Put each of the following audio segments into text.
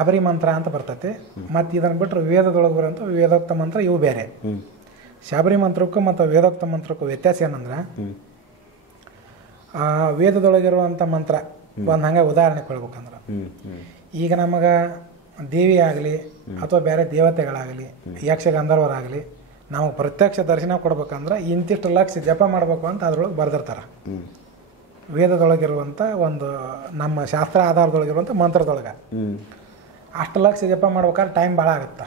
ಶಾಬರಿ ಮಂತ್ರ ಅಂತ ಬರ್ತೈತಿ. ಮತ್ತು ಇದನ್ನು ಬಿಟ್ಟರೆ ವೇದದೊಳಗೆ ಬರೋಂಥ ವೇದೋಕ್ತ ಮಂತ್ರ ಇವು ಬೇರೆ. ಶಾಬರಿ ಮಂತ್ರಕ್ಕೂ ಮತ್ತು ವೇದೋಕ್ತ ಮಂತ್ರಕ್ಕೂ ವ್ಯತ್ಯಾಸ ಏನಂದ್ರೆ, ವೇದದೊಳಗಿರುವಂಥ ಮಂತ್ರ ಒಂದು ಹಂಗೆ ಉದಾಹರಣೆ ಕೊಡ್ಬೇಕಂದ್ರೆ, ಈಗ ನಮಗೆ ದೇವಿ ಆಗಲಿ ಅಥವಾ ಬೇರೆ ದೇವತೆಗಳಾಗಲಿ ಯಕ್ಷ ಗಂಧರ್ವರಾಗಲಿ ನಮಗೆ ಪ್ರತ್ಯಕ್ಷ ದರ್ಶನ ಕೊಡ್ಬೇಕಂದ್ರೆ ಇಂತಿಷ್ಟು ಲಕ್ಷ ಜಪ ಮಾಡಬೇಕು ಅಂತ ಅದ್ರೊಳಗೆ ಬರೆದಿರ್ತಾರೆ. ವೇದದೊಳಗಿರುವಂಥ ಒಂದು ನಮ್ಮ ಶಾಸ್ತ್ರ ಆಧಾರದೊಳಗಿರುವಂಥ ಮಂತ್ರದೊಳಗೆ ಅಷ್ಟು ಲಕ್ಷ ಜಪ ಮಾಡ್ಬೇಕಾದ್ರೆ ಟೈಮ್ ಭಾಳ ಆಗುತ್ತೆ.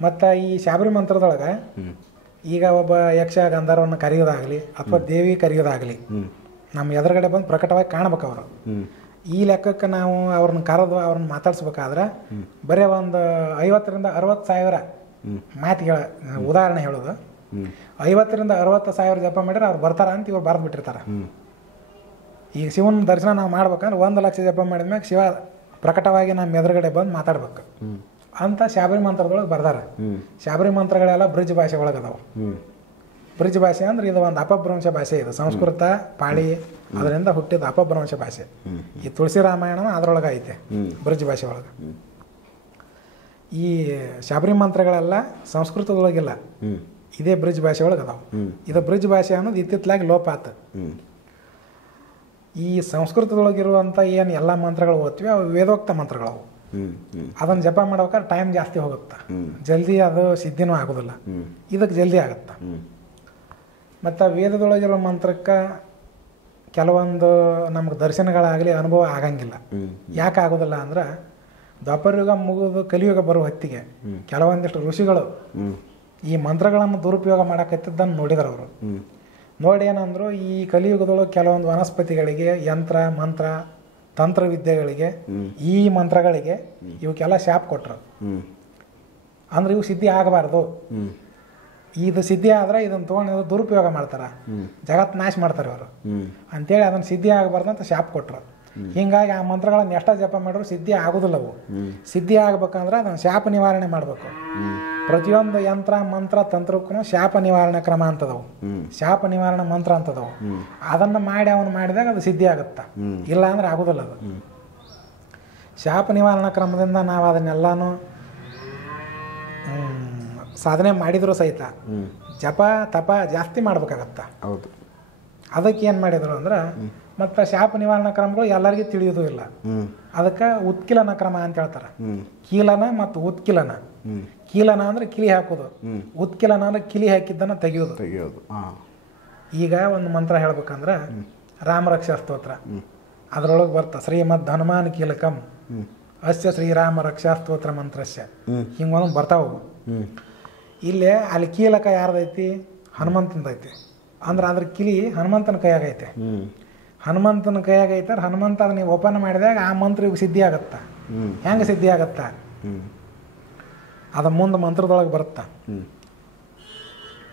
ಮತ್ತು ಈ ಶಾಬರಿ ಮಂತ್ರದೊಳಗೆ ಈಗ ಒಬ್ಬ ಯಕ್ಷ ಗಂಧರ್ವನ್ನ ಕರೆಯೋದಾಗಲಿ ಅಥವಾ ದೇವಿ ಕರೆಯೋದಾಗಲಿ ನಮ್ಮ ಎದುರುಗಡೆ ಬಂದು ಪ್ರಕಟವಾಗಿ ಕಾಣ್ಬೇಕು ಅವರು. ಈ ಲೆಕ್ಕಕ್ಕೆ ನಾವು ಅವ್ರನ್ನ ಕರೆದು ಅವ್ರನ್ನ ಮಾತಾಡ್ಸ್ಬೇಕಾದ್ರೆ ಬರೀ ಒಂದು 50,000 to 60,000 ಮಾತಿಗೆ ಉದಾಹರಣೆ ಹೇಳೋದು, 50,000 to 60,000 ಜಪ ಮಾಡಿದ್ರೆ ಅವ್ರು ಬರ್ತಾರ ಅಂತ ಇವ್ರು ಬರೆದು ಬಿಟ್ಟಿರ್ತಾರೆ. ಈಗ ಶಿವನ ದರ್ಶನ ನಾವು ಮಾಡ್ಬೇಕಂದ್ರೆ 1 ಲಕ್ಷ ಜಪ ಮಾಡಿದ್ಮ್ಯಾಗ ಶಿವ ಪ್ರಕಟವಾಗಿ ನಮ್ಮ ಎದುರುಗಡೆ ಬಂದು ಮಾತಾಡ್ಬೇಕು ಅಂತ ಶಾಬರಿ ಮಂತ್ರದೊಳಗೆ ಬರ್ದಾರ. ಶಾಬರಿ ಮಂತ್ರಗಳೆಲ್ಲ ಬ್ರಿಜ್ ಭಾಷೆ ಒಳಗೆ ಅದಾವೆ. ಬ್ರಿಜ್ ಭಾಷೆ ಅಂದ್ರೆ ಇದು ಒಂದು ಅಪಭ್ರಂಶ ಭಾಷೆ. ಇದು ಸಂಸ್ಕೃತ ಪಾಳಿ ಅದರಿಂದ ಹುಟ್ಟಿದ ಅಪಭ್ರಂಶ ಭಾಷೆ. ಈ ತುಳಸಿ ರಾಮಾಯಣ ಅದರೊಳಗೆ ಐತೆ ಬ್ರಿಜ್ ಭಾಷೆ ಒಳಗೆ. ಈ ಶಾಬರಿ ಮಂತ್ರಗಳೆಲ್ಲ ಸಂಸ್ಕೃತದೊಳಗಿಲ್ಲ, ಇದೇ ಬ್ರಿಜ್ ಭಾಷೆ ಒಳಗೆ ಅದಾವೆ. ಇದು ಬ್ರಿಜ್ ಭಾಷೆ ಅನ್ನೋದು ಇತ್ತಿತ್ತಲಾಗಿ ಲೋಪ ಆತು. ಈ ಸಂಸ್ಕೃತದೊಳಗಿರುವಂಥ ಏನು ಎಲ್ಲ ಮಂತ್ರಗಳು ಓದ್ತೀವಿ ಅವು ವೇದೋಕ್ತ ಮಂತ್ರಗಳವು. ಅದನ್ನು ಜಪ ಮಾಡ್ಬೇಕಾದ್ರೆ ಟೈಮ್ ಜಾಸ್ತಿ ಹೋಗುತ್ತೆ, ಜಲ್ದಿ ಅದು ಸಿದ್ಧಿನೂ ಆಗೋದಿಲ್ಲ. ಇದಕ್ಕೆ ಜಲ್ದಿ ಆಗುತ್ತೆ. ಮತ್ತು ವೇದದೊಳಗಿರೋ ಮಂತ್ರಕ್ಕೆ ಕೆಲವೊಂದು ನಮ್ಗೆ ದರ್ಶನಗಳಾಗಲಿ ಅನುಭವ ಆಗಂಗಿಲ್ಲ. ಯಾಕೆ ಆಗೋದಿಲ್ಲ ಅಂದ್ರೆ, ದ್ವಾಪರಯುಗ ಮುಗಿದು ಕಲಿಯುಗ ಬರೋ ಹೊತ್ತಿಗೆ ಕೆಲವೊಂದಿಷ್ಟು ಋಷಿಗಳು ಈ ಮಂತ್ರಗಳನ್ನು ದುರುಪಯೋಗ ಮಾಡಕತ್ತಿದ್ದನ್ನು ನೋಡಿದ್ರು ಅವರು. ನೋಡಿ ಏನಂದ್ರು, ಈ ಕಲಿಯುಗದೊಳಗೆ ಕೆಲವೊಂದು ವನಸ್ಪತಿಗಳಿಗೆ, ಯಂತ್ರ ಮಂತ್ರ ತಂತ್ರವಿದ್ಯೆಗಳಿಗೆ, ಈ ಮಂತ್ರಗಳಿಗೆ ಇವಕ್ಕೆಲ್ಲ ಶಾಪ್ ಕೊಟ್ರು. ಅಂದ್ರೆ ಇವು ಸಿದ್ಧಿ ಆಗಬಾರ್ದು, ಇದು ಸಿದ್ಧಿ ಆದ್ರೆ ಇದನ್ನು ತೊಗೊಂಡು ದುರುಪಯೋಗ ಮಾಡ್ತಾರ, ಜಗತ್ ನಾಶ ಮಾಡ್ತಾರೆ ಅವರು ಅಂತೇಳಿ ಅದನ್ನು ಸಿದ್ಧಿ ಆಗಬಾರ್ದು ಅಂತ ಶಾಪ್ ಕೊಟ್ರು. ಹಿಂಗಾಗಿ ಆ ಮಂತ್ರಗಳನ್ನು ಎಷ್ಟ ಜಪ ಮಾಡಿದ್ರು ಸಿದ್ಧಿ ಆಗೋದಿಲ್ಲ. ಅವು ಸಿದ್ಧಿ ಆಗ್ಬೇಕಂದ್ರೆ ಅದನ್ನು ಶಾಪ ನಿವಾರಣೆ ಮಾಡಬೇಕು. ಪ್ರತಿಯೊಂದು ಯಂತ್ರ ಮಂತ್ರ ತಂತ್ರಕ್ಕೂ ಶಾಪ ನಿವಾರಣೆ ಕ್ರಮ ಅಂತದವು, ಶಾಪ ನಿವಾರಣೆ ಮಂತ್ರ ಅಂತದವು. ಅದನ್ನು ಮಾಡಿ ಅವನು ಮಾಡಿದಾಗ ಅದು ಸಿದ್ಧಿ ಆಗುತ್ತಾ, ಇಲ್ಲ ಅಂದ್ರೆ ಆಗೋದಿಲ್ಲ ಅದು. ಶಾಪ ನಿವಾರಣಾ ಕ್ರಮದಿಂದ ನಾವು ಅದನ್ನೆಲ್ಲಾನು ಸಾಧನೆ ಮಾಡಿದ್ರು ಸಹಿತ ಜಪ ತಪ ಜಾಸ್ತಿ ಮಾಡ್ಬೇಕಾಗತ್ತ. ಹೌದು. ಅದಕ್ಕೆ ಏನು ಮಾಡಿದ್ರು ಅಂದ್ರೆ, ಮತ್ತು ಶಾಪ ನಿವಾರಣಾ ಕ್ರಮಗಳು ಎಲ್ಲರಿಗೂ ತಿಳಿಯೋದು ಇಲ್ಲ. ಅದಕ್ಕೆ ಉತ್ಕಿಲನ ಕ್ರಮ ಅಂತ ಹೇಳ್ತಾರೆ. ಕೀಲನ ಮತ್ತು ಉತ್ಕಿಲನ. ಕೀಲನ ಅಂದ್ರೆ ಕಿಲಿ ಹಾಕೋದು, ಉತ್ಕಿಲನ ಅಂದ್ರೆ ಕಿಲಿ ಹಾಕಿದ್ದನ್ನು ತೆಗೆಯೋದು. ಈಗ ಒಂದು ಮಂತ್ರ ಹೇಳ್ಬೇಕಂದ್ರೆ ರಾಮರಕ್ಷಾ ಸ್ತೋತ್ರ ಅದ್ರೊಳಗೆ ಬರ್ತಾ ಶ್ರೀಮದ್ ಹನುಮಾನ್ ಕೀಲಕಂ ಅಸ್ಯ ಶ್ರೀರಾಮ ರಕ್ಷಾ ಸ್ತೋತ್ರ ಮಂತ್ರಸ್ಯ ಹಿಂಗೊಂದು ಬರ್ತಾವು. ಇಲ್ಲೇ ಅಲ್ಲಿ ಕೀಲಕ ಯಾರ್ದೈತಿ? ಹನುಮಂತಂದೈತಿ. ಅಂದ್ರೆ ಅದ್ರ ಕಿಲಿ ಹನುಮಂತನ ಕೈಯಾಗೈತೆ. ಹನುಮಂತನ ಕೈಯಾಗೈತೆ. ಹನುಮಂತ ಅದನ್ನ ನೀವು ಓಪನ್ ಮಾಡಿದಾಗ ಆ ಮಂತ್ರ ಇವಾಗ ಸಿದ್ಧಿ ಆಗತ್ತ. ಹೆಂಗೆ ಸಿದ್ಧಿ ಆಗತ್ತ? ಅದ ಮುಂದೆ ಮಂತ್ರದೊಳಗೆ ಬರುತ್ತಾ,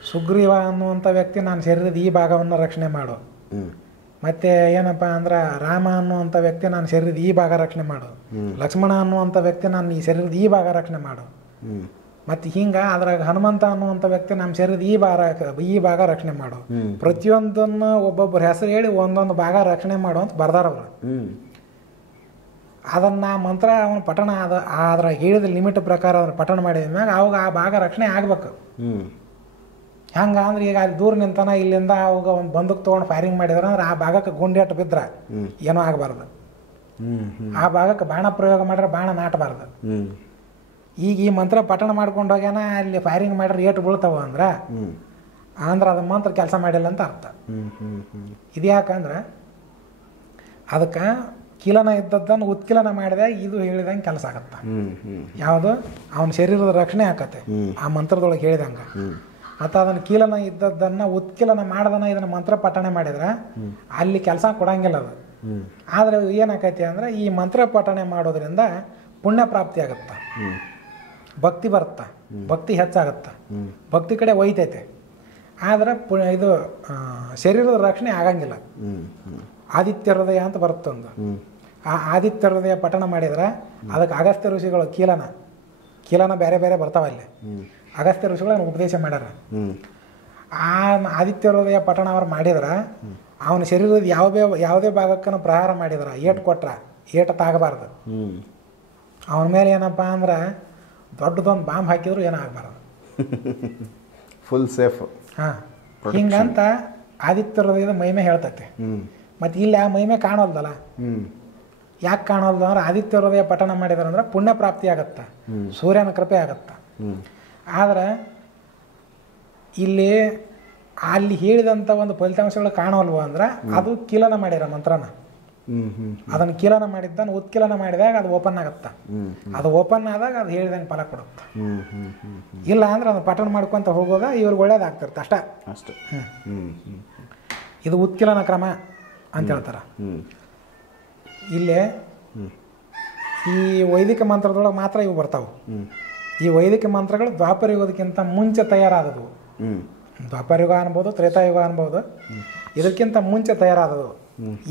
ಸುಗ್ರೀವ ಅನ್ನುವಂಥ ವ್ಯಕ್ತಿ ನಾನು ಶರೀರದ ಈ ಭಾಗವನ್ನು ರಕ್ಷಣೆ ಮಾಡು. ಮತ್ತೆ ಏನಪ್ಪ ಅಂದ್ರೆ ರಾಮ ಅನ್ನುವಂಥ ವ್ಯಕ್ತಿ ನಾನು ಶರೀರದ ಈ ಭಾಗ ರಕ್ಷಣೆ ಮಾಡು. ಲಕ್ಷ್ಮಣ ಅನ್ನುವಂಥ ವ್ಯಕ್ತಿ ನಾನು ಈ ಶರೀರದ ಈ ಭಾಗ ರಕ್ಷಣೆ ಮಾಡು. ಮತ್ತು ಹಿಂಗೆ ಅದ್ರಾಗ ಹನುಮಂತ ಅನ್ನುವಂಥ ವ್ಯಕ್ತಿ ನಮ್ಮ ಶರೀರದ ಈ ಭಾಗ ರಕ್ಷಣೆ ಮಾಡು. ಪ್ರತಿಯೊಂದನ್ನು ಒಬ್ಬೊಬ್ಬರ ಹೆಸರು ಹೇಳಿ ಒಂದೊಂದು ಭಾಗ ರಕ್ಷಣೆ ಮಾಡು ಅಂತ ಬರ್ದಾರವ್ರು. ಅದನ್ನ ಮಂತ್ರ ಅವನು ಪಠಣ ಅದ್ರಾಗ ಹೇಳಿದ ಲಿಮಿಟ್ ಪ್ರಕಾರ ಅದನ್ನ ಪಠಣ ಮಾಡಿದ ಮ್ಯಾಗ ಅವಾಗ ಆ ಭಾಗ ರಕ್ಷಣೆ ಆಗ್ಬೇಕು. ಹೆಂಗ ಅಂದ್ರೆ ಈಗ ಅಲ್ಲಿ ದೂರ ನಿಂತಾನ, ಇಲ್ಲಿಂದ ಅವಾಗ ಒಂದು ಬಂದೂಕ್ ತೊಗೊಂಡು ಫೈರಿಂಗ್ ಮಾಡಿದ್ರ ಅಂದ್ರೆ ಆ ಭಾಗಕ್ಕೆ ಗುಂಡೇಟು ಬಿದ್ರ ಏನೂ ಆಗಬಾರ್ದು. ಆ ಭಾಗಕ್ಕೆ ಬಾಣ ಪ್ರಯೋಗ ಮಾಡಿದ್ರೆ ಬಾಣ ನಾಟಬಾರ್ದು. ಈಗ ಈ ಮಂತ್ರ ಪಠಣ ಮಾಡ್ಕೊಂಡು ಹೋಗ್ಯಾನ, ಅಲ್ಲಿ ಫೈರಿಂಗ್ ಮಾಡ್ರೆ ಏಟು ಬೀಳ್ತಾವ ಅಂದ್ರೆ ಅದು ಮಂತ್ರ ಕೆಲಸ ಮಾಡಿಲ್ಲ ಅಂತ ಅರ್ಥ. ಇದು ಯಾಕಂದ್ರೆ ಅದಕ್ಕೆ ಕಿಲನ ಇದ್ದದ್ದನ್ನು ಉತ್ಕಿಲನ ಮಾಡಿದಾಗ ಇದು ಹೇಳಿದಂಗೆ ಕೆಲಸ ಆಗತ್ತ. ಯಾವುದು ಅವನ ಶರೀರದ ರಕ್ಷಣೆ ಆಕತ್ತೆ ಆ ಮಂತ್ರದೊಳಗೆ ಹೇಳಿದಂಗೆ. ಮತ್ತು ಅದನ್ನು ಕೀಲನ ಇದ್ದದ್ದನ್ನು ಉತ್ಕಿಲನ ಮಾಡ್ದನ ಇದನ್ನ ಮಂತ್ರ ಪಠಣೆ ಮಾಡಿದ್ರೆ ಅಲ್ಲಿ ಕೆಲಸ ಕೊಡಂಗಿಲ್ಲ ಅದು. ಆದರೆ ಏನಾಕೈತಿ ಅಂದ್ರೆ ಈ ಮಂತ್ರ ಪಠಣೆ ಮಾಡೋದ್ರಿಂದ ಪುಣ್ಯ ಪ್ರಾಪ್ತಿ ಆಗುತ್ತ, ಭಕ್ತಿ ಬರುತ್ತಾ, ಭಕ್ತಿ ಹೆಚ್ಚಾಗತ್ತ, ಭಕ್ತಿ ಕಡೆ ಒಯ್ತೈತೆ. ಆದ್ರೆ ಇದು ಶರೀರದ ರಕ್ಷಣೆ ಆಗಂಗಿಲ್ಲ. ಆದಿತ್ಯ ಹೃದಯ ಅಂತ ಬರುತ್ತೊಂದು. ಆ ಆದಿತ್ಯ ಹೃದಯ ಪಠಣ ಮಾಡಿದ್ರೆ ಅದಕ್ಕೆ ಅಗಸ್ತ್ಯ ಋಷಿಗಳು ಕೀಲನ ಬೇರೆ ಬೇರೆ ಬರ್ತಾವ. ಅಲ್ಲಿ ಅಗಸ್ತ್ಯ ಋಷಿಗಳು ಉಪದೇಶ ಮಾಡ್ಯಾರ. ಆ ಆದಿತ್ಯ ಹೃದಯ ಪಠಣ ಅವ್ರು ಮಾಡಿದ್ರೆ ಅವನ ಶರೀರದ ಯಾವುದೇ ಭಾಗಕ್ಕೂ ಪ್ರಹಾರ ಮಾಡಿದ್ರ, ಏಟು ಕೊಟ್ರ ಏಟ ತಾಗಬಾರ್ದು. ಅವನ ಮೇಲೆ ಏನಪ್ಪ ಅಂದ್ರೆ ದೊಡ್ಡದೊಂದು ಬಾಂಬ್ ಹಾಕಿದ್ರು ಏನೂ ಆಗಬಾರ್ದು. Full safe. ಹಾಂ, ಹಿಂಗಂತ ಆದಿತ್ಯ ಹೃದಯದ ಮಹಿಮೆ ಹೇಳ್ತೈತೆ. ಮತ್ತು ಇಲ್ಲಿ ಆ ಮಹಿಮೆ ಕಾಣೋಲ್ದಲ್ಲ. ಯಾಕೆ ಕಾಣೋಲ್ದು ಅಂದ್ರೆ ಆದಿತ್ಯ ಹೃದಯ ಪಠಣ ಮಾಡಿದಾರಂದ್ರೆ ಪುಣ್ಯ ಪ್ರಾಪ್ತಿ ಆಗತ್ತೆ, ಸೂರ್ಯನ ಕೃಪೆ ಆಗತ್ತೆ. ಆದರೆ ಇಲ್ಲಿ ಅಲ್ಲಿ ಹೇಳಿದಂಥ ಒಂದು ಫಲಿತಾಂಶಗಳು ಕಾಣೋಲ್ವ ಅಂದ್ರೆ ಅದು ಕೀಲನ ಮಾಡ್ಯಾರ ಮಂತ್ರನ. ಅದನ್ನು ಕೀಲನ ಮಾಡಿದ್ದಾನೆ, ಉತ್ಕೀಲನ ಮಾಡಿದಾಗ ಅದು ಓಪನ್ ಆಗುತ್ತೆ. ಅದು ಓಪನ್ ಆದಾಗ ಅದು ಹೇಳಿದಂಗೆ ಫಲ ಕೊಡುತ್ತೆ. ಇಲ್ಲ ಅಂದ್ರೆ ಅದನ್ನು ಪಠಣ ಮಾಡ್ಕೊತ ಹೋಗೋದ ಇವ್ರಿಗೆ ಒಳ್ಳೇದಾಗ್ತಿರ್ತ ಅಷ್ಟೇ. ಇದು ಉತ್ಕೀಲನ ಕ್ರಮ ಅಂತ ಹೇಳ್ತಾರೆ. ಇಲ್ಲೇ ಈ ವೈದಿಕ ಮಂತ್ರದೊಳಗೆ ಮಾತ್ರ ಇವು ಬರ್ತಾವೆ. ಈ ವೈದಿಕ ಮಂತ್ರಗಳು ದ್ವಾಪರ ಯುಗದಕ್ಕಿಂತ ಮುಂಚೆ ತಯಾರಾದವು. ದ್ವಾಪರ ಯುಗ ಅನ್ಬೋದು, ತ್ರೇತಾಯುಗ ಅನ್ಬೋದು, ಇದಕ್ಕಿಂತ ಮುಂಚೆ ತಯಾರಾದವು.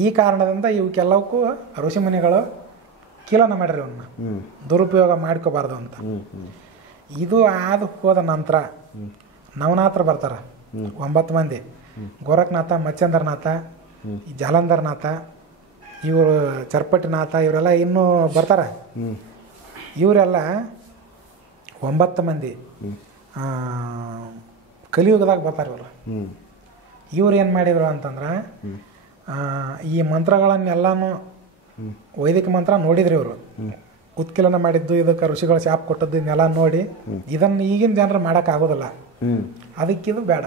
ಈ ಕಾರಣದಿಂದ ಇವಕ್ಕೆಲ್ಲವಕ್ಕೂ ಋಷಿಮುನಿಗಳು ಕೀಲನ ಮಾಡ್ರಿ ಅವನ್ನ, ದುರುಪಯೋಗ ಮಾಡ್ಕೋಬಾರ್ದು ಅಂತ. ಇದು ಆದ ಹೋದ ನಂತರ ನವನಾಥರು ಬರ್ತಾರೆ 9 ಮಂದಿ. ಗೋರಖನಾಥ, ಮತ್ಸ್ಯೇಂದ್ರನಾಥ, ಜಾಲಂಧರನಾಥ, ಇವರು ಚರ್ಪಟಿನಾಥ, ಇವರೆಲ್ಲ ಇನ್ನೂ ಬರ್ತಾರೆ. ಇವರೆಲ್ಲ 9 ಮಂದಿ ಕಲಿಯುಗದಾಗ ಬರ್ತಾರೆ. ಇವ್ರು ಏನು ಮಾಡಿದರು ಅಂತಂದ್ರೆ ಈ ಮಂತ್ರಗಳನ್ನೆಲ್ಲನೂ ವೈದಿಕ ಮಂತ್ರ ನೋಡಿದ್ರಿ ಇವರು. ಉತ್ಕೀಲನ ಮಾಡಿದ್ದು, ಇದಕ್ಕೆ ಋಷಿಗಳು ಶಾಪ್ ಕೊಟ್ಟದ್ದು ಇದನ್ನೆಲ್ಲ ನೋಡಿ ಇದನ್ನು ಈಗಿನ ಜನರು ಮಾಡೋಕ್ಕಾಗೋದಿಲ್ಲ, ಅದಕ್ಕಿದು ಬೇಡ,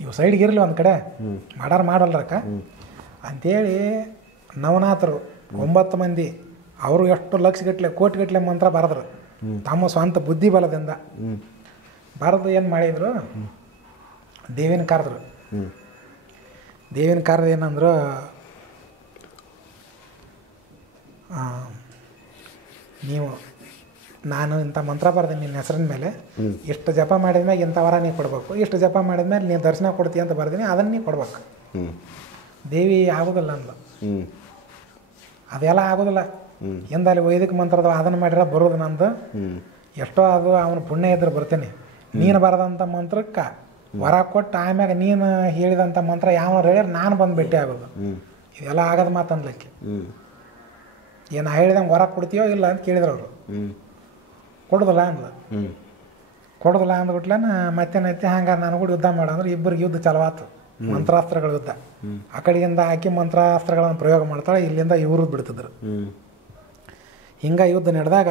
ಇವು ಸೈಡ್ಗೆ ಇರಲಿ ಒಂದು ಕಡೆ ಮಾಡಲ್ರಕ್ಕ ಅಂಥೇಳಿ ನವನಾಥರು 9 ಮಂದಿ ಅವರು ಎಷ್ಟು ಲಕ್ಷಗಟ್ಟಲೆ ಕೋಟಿಗಟ್ಟಲೆ ಮಂತ್ರ ಬರೆದ್ರು ತಮ್ಮ ಸ್ವಂತ ಬುದ್ಧಿ ಬಲದಿಂದ. ಬರೆದು ಏನು ಮಾಡಿದರು, ದೇವಿನ ಕರೆದ್ರು. ದೇವಿನ ಕರೆದು ಏನಂದ್ರು, ನೀವು ನಾನು ಇಂಥ ಮಂತ್ರ ಬರ್ತೀನಿ ನಿನ್ನ ಹೆಸರಿನ ಮೇಲೆ, ಇಷ್ಟು ಜಪ ಮಾಡಿದ್ಮ್ಯಾಗ ಇಂಥ ವರ ನೀ ಕೊಡ್ಬೇಕು, ಇಷ್ಟು ಜಪ ಮಾಡಿದ್ಮೇಲೆ ನೀನು ದರ್ಶನ ಕೊಡ್ತೀಯ ಅಂತ ಬರ್ತೀನಿ, ಅದನ್ನು ನೀ ಕೊಡ್ಬೇಕು. ದೇವಿ ಆಗೋದಿಲ್ಲ ಅಂದ್ಲು. ಅದೆಲ್ಲ ಆಗೋದಿಲ್ಲ, ಎಂದಲ್ಲಿ ವೈದಿಕ ಮಂತ್ರದ ಅದನ್ನು ಮಾಡಿರ ಬರೋದು ನಂದು, ಎಷ್ಟೋ ಅದು ಅವನ ಪುಣ್ಯ ಇದ್ರೆ ಬರ್ತೀನಿ. ನೀನು ಬರದಂಥ ಮಂತ್ರಕ್ಕೆ ವರ ಕೊಟ್ಟು ಆಮ್ಯಾಗ ನೀನು ಹೇಳಿದಂಥ ಮಂತ್ರ ಯಾವ ಹೇಳಿದ್ರೆ ನಾನು ಬಂದು ಭೇಟಿ ಆಗೋದು, ಇದೆಲ್ಲ ಆಗೋದು ಮಾತನ್ಲಿಕ್ಕೆ. ಏನು ಹೇಳಿದಂಗೆ ವರ ಕೊಡ್ತೀಯೋ ಇಲ್ಲ ಅಂತ ಕೇಳಿದ್ರು ಅವರು. ಕೊಡೋದಿಲ್ಲ ಅಂದ್ಬಿಟ್ಲೆ ಮತ್ತೆ ಹಂಗಾರೆ ನಾನು ಕೂಡ ಯುದ್ಧ ಮಾಡಂದ್ರೆ ಇಬ್ಬರಿಗೆ ಯುದ್ಧ ಚಲವಾತು, ಮಂತ್ರಾಸ್ತ್ರಗಳ ಯುದ್ಧ. ಆ ಕಡೆಯಿಂದ ಆಕಿ ಮಂತ್ರಾಸ್ತ್ರಗಳನ್ನು ಪ್ರಯೋಗ ಮಾಡ್ತಾಳೆ, ಇಲ್ಲಿಂದ ಇವರು ಬಿಡ್ತಿದ್ರು. ಹಿಂಗೆ ಯುದ್ಧ ನಡೆದಾಗ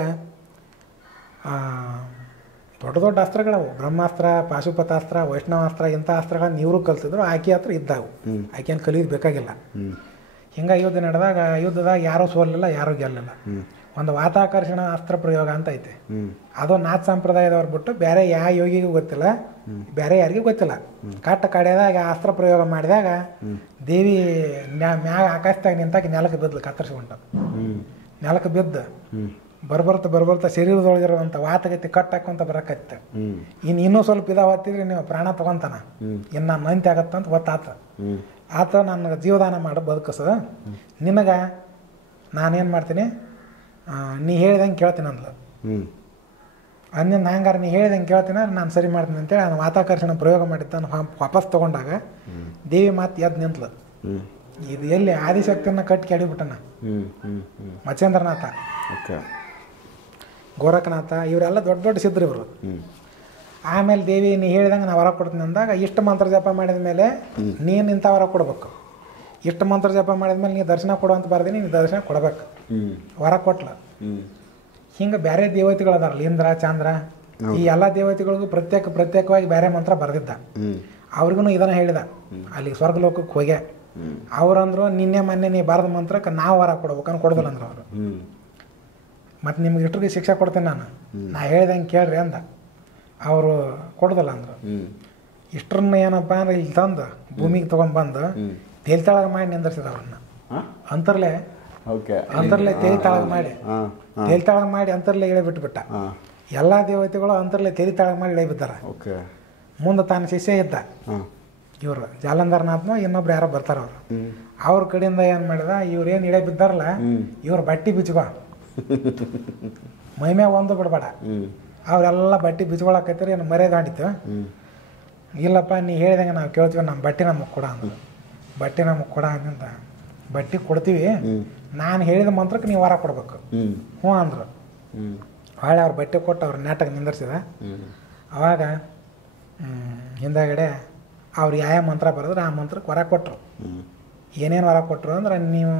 ದೊಡ್ಡ ದೊಡ್ಡ ಅಸ್ತ್ರಗಳವು, ಬ್ರಹ್ಮಾಸ್ತ್ರ, ಪಾಶುಪತಾಸ್ತ್ರ, ವೈಷ್ಣವಾಸ್ತ್ರ, ಇಂಥ ಅಸ್ತ್ರಗಳನ್ನ ಇವರು ಕಲ್ತಿದ್ರು. ಆಕೆ ಹತ್ರ ಇದ್ದಾವು, ಆಕೆಯನ್ನು ಕಲಿಯೋದು ಬೇಕಾಗಿಲ್ಲ. ಹಿಂಗೆ ಯುದ್ಧ ನಡೆದಾಗ ಯುದ್ಧದಾಗ ಯಾರೂ ಸೋಲಿಲ್ಲ, ಯಾರೂ ಗೆಲ್ಲಿಲ್ಲ. ಒಂದು ವಾತಾಕರ್ಷಣ ಅಸ್ತ್ರ ಪ್ರಯೋಗ ಅಂತ ಐತೆ, ಅದು ನಾಥ ಸಂಪ್ರದಾಯದವ್ರು ಬಿಟ್ಟು ಬೇರೆ ಯಾವ ಯೋಗಿಗೂ ಗೊತ್ತಿಲ್ಲ, ಬೇರೆ ಯಾರಿಗೂ ಗೊತ್ತಿಲ್ಲ. ಕಾಟ ಕಡೆದಾಗ ಅಸ್ತ್ರ ಪ್ರಯೋಗ ಮಾಡಿದಾಗ ದೇವಿ ಮ್ಯಾಗ ಆಕಾಶದಾಗ ನಿಂತಾಗ ನೆಲಕ್ಕೆ ಬಿದ್ದು ಕತ್ತರಿಸ್ಕೊಂಡ. ನೆಲಕ್ಕೆ ಬಿದ್ದು ಬರ್ಬರ್ತಾ ಶರೀರದೊಳಗಿರುವಂಥ ವಾತಗತಿ ಕಟ್ ಹಾಕೊಂತ ಬರಕತ್ತ. ಇನ್ನೂ ಸ್ವಲ್ಪ ಹೊತ್ತಿದ್ರೆ ನೀವು ಪ್ರಾಣ ತಗೊಂತಾನ, ಇನ್ನು ಮಂತಿ ಆಗತ್ತಂತ ಗೊತ್ತಾತ. ಆತ ನನಗೆ ಜೀವದಾನ ಮಾಡಿ ಬದುಕಸ, ನಿನಗೆ ನಾನೇನು ಮಾಡ್ತೀನಿ, ನೀ ಹೇಳ್ದಂಗೆ ಕೇಳ್ತೀನಿ ಅಂದ್ಲು. ಅಂದಿನ ಹಂಗಾರೆ ನೀ ಹೇಳ್ದಂಗೆ ಕೇಳ್ತೀನಿ ನಾನು ಸರಿ ಮಾಡ್ತೀನಿ ಅಂತೇಳಿ ನಾನು ವಾತಾಕರ್ಷಣ ಪ್ರಯೋಗ ಮಾಡಿದ್ದಾನು ವಾಪಸ್ ತೊಗೊಂಡಾಗ ದೇವಿ ಮಾತು ಎದ್ದು ನಿಂತ್ಲು. ಇದು ಎಲ್ಲಿ ಆದಿಶಕ್ತಿಯನ್ನು ಕಟ್ಟಿ ಕೆಡಿಬಿಟ್ಟನ ಮತ್ಸ್ಯೇಂದ್ರನಾಥ, ಗೋರಖನಾಥ, ಇವರೆಲ್ಲ ದೊಡ್ಡ ದೊಡ್ಡ ಸಿದ್ಧರು ಇವರು. ಆಮೇಲೆ ದೇವಿ ನೀ ಹೇಳಿದಂಗೆ ನಾನು ವರ ಕೊಡ್ತೀನಿ ಅಂದಾಗ ಇಷ್ಟು ಮಂತ್ರ ಜಪ ಮಾಡಿದ ಮೇಲೆ ನೀನು ಇಂಥ ವರ ಕೊಡ್ಬೇಕು, ಇಷ್ಟು ಮಂತ್ರ ಜಪ ಮಾಡಿದ್ಮೇಲೆ ನೀ ದರ್ಶನ ಕೊಡುವಂತ ಬರ್ದೀನಿ, ನೀನು ದರ್ಶನ ಕೊಡ್ಬೇಕು, ವರ ಕೊಟ್ಲ. ಹಿಂಗೆ ಬೇರೆ ದೇವತೆಗಳು ಅದಾರಲ್ಲ, ಇಂದ್ರ, ಚಂದ್ರ, ಈ ಎಲ್ಲ ದೇವತೆಗಳಿಗೂ ಪ್ರತ್ಯೇಕವಾಗಿ ಬೇರೆ ಮಂತ್ರ ಬರೆದಿದ್ದ. ಅವ್ರಿಗೂ ಇದನ್ನು ಹೇಳಿದ, ಅಲ್ಲಿ ಸ್ವರ್ಗಲೋಕಕ್ಕೆ ಹೋಗ್ಯ. ಅವ್ರಂದ್ರು ನಿನ್ನೆ ಮೊನ್ನೆ ನೀ ಬರೆದ ಮಂತ್ರಕ್ಕೆ ನಾವು ವರ ಕೊಡ್ಬೇಕಂತ ಕೊಡೋದಿಲ್ಲ ಅಂದ್ರೆ ಅವರು. ಮತ್ತು ನಿಮ್ಗೆ ಇಷ್ಟರಿಗೆ ಶಿಕ್ಷೆ ಕೊಡ್ತೇನೆ ನಾನು, ನಾ ಹೇಳ್ದಂಗೆ ಕೇಳ್ರಿ ಅಂದ. ಅವರು ಕೊಡೋದಿಲ್ಲ ಅಂದರು. ಇಷ್ಟರನ್ನ ಏನಪ್ಪ ಅಂದ್ರೆ ಇಲ್ಲಿ ತಂದು ಭೂಮಿಗೆ ತೊಗೊಂಡ್ಬಂದು ತೇಲ್ತಾಳಗ ಮಾಡಿ ನಿಂದಿರ್ಸಿದ ಅವ್ರನ್ನ. ಅಂತರ್ಲೆ ತೇಲಿತಾಳಗ ಮಾಡಿ ಅಂತರ್ಲೆ ಇಳೆ ಬಿಟ್ಟುಬಿಟ್ಟ. ಎಲ್ಲ ದೇವತೆಗಳು ಅಂತರ್ಲೆ ತೇಲಿತಾಳಗ ಮಾಡಿ ಇಳೆ ಬಿದ್ದಾರ. ಮುಂದೆ ತಾನು ಶಿಷ್ಯ ಇದ್ದ, ಇವರು ಜಾಲಂಧರನಾಥ್ನು ಇನ್ನೊಬ್ರು ಯಾರೋ ಬರ್ತಾರ ಅವರು. ಅವ್ರ ಕಡೆಯಿಂದ ಏನು ಮಾಡಿದ, ಇವ್ರು ಏನು ಇಳೆ ಬಿದ್ದಾರಲ್ಲ ಇವ್ರು ಬಟ್ಟೆ ಬಿಚ್ಕೋ, ಮೈಮ್ಯಾಗ ಒಂದು ಬಿಡಬೇಡ. ಅವರೆಲ್ಲ ಬಟ್ಟೆ ಬಿಚ್ಕೊಳಕತ್ತೀರಿ, ಏನು ಮರ್ಯಾದೆ ಆಡಿತು. ಇಲ್ಲಪ್ಪ ನೀ ಹೇಳ್ದಂಗೆ ನಾವು ಕೇಳ್ತೀವಿ, ನಮ್ಮ ಬಟ್ಟೆ ನಮಗೆ ಕೊಡ ಅಂದ್ರು. ಬಟ್ಟೆ ನಮಗೆ ಕೊಡ ಅಂತ ಬಟ್ಟೆ ಕೊಡ್ತೀವಿ, ನಾನು ಹೇಳಿದ ಮಂತ್ರಕ್ಕೆ ನೀವು ವರ ಕೊಡ್ಬೇಕು. ಹ್ಞೂ ಅಂದರು. ಹೊಳ್ಳಿ ಅವ್ರು ಬಟ್ಟೆ ಕೊಟ್ಟು ಅವ್ರು ನಾಟಕ ನಿಂದಿರ್ಸಿದ. ಅವಾಗ ಹಿಂದಗಡೆ ಅವ್ರು ಯಾವ ಮಂತ್ರ ಬರೆದ್ರೆ ಆ ಮಂತ್ರಕ್ಕೆ ವರ ಕೊಟ್ಟರು. ಏನೇನು ವರ ಕೊಟ್ಟರು ಅಂದ್ರೆ, ನೀವು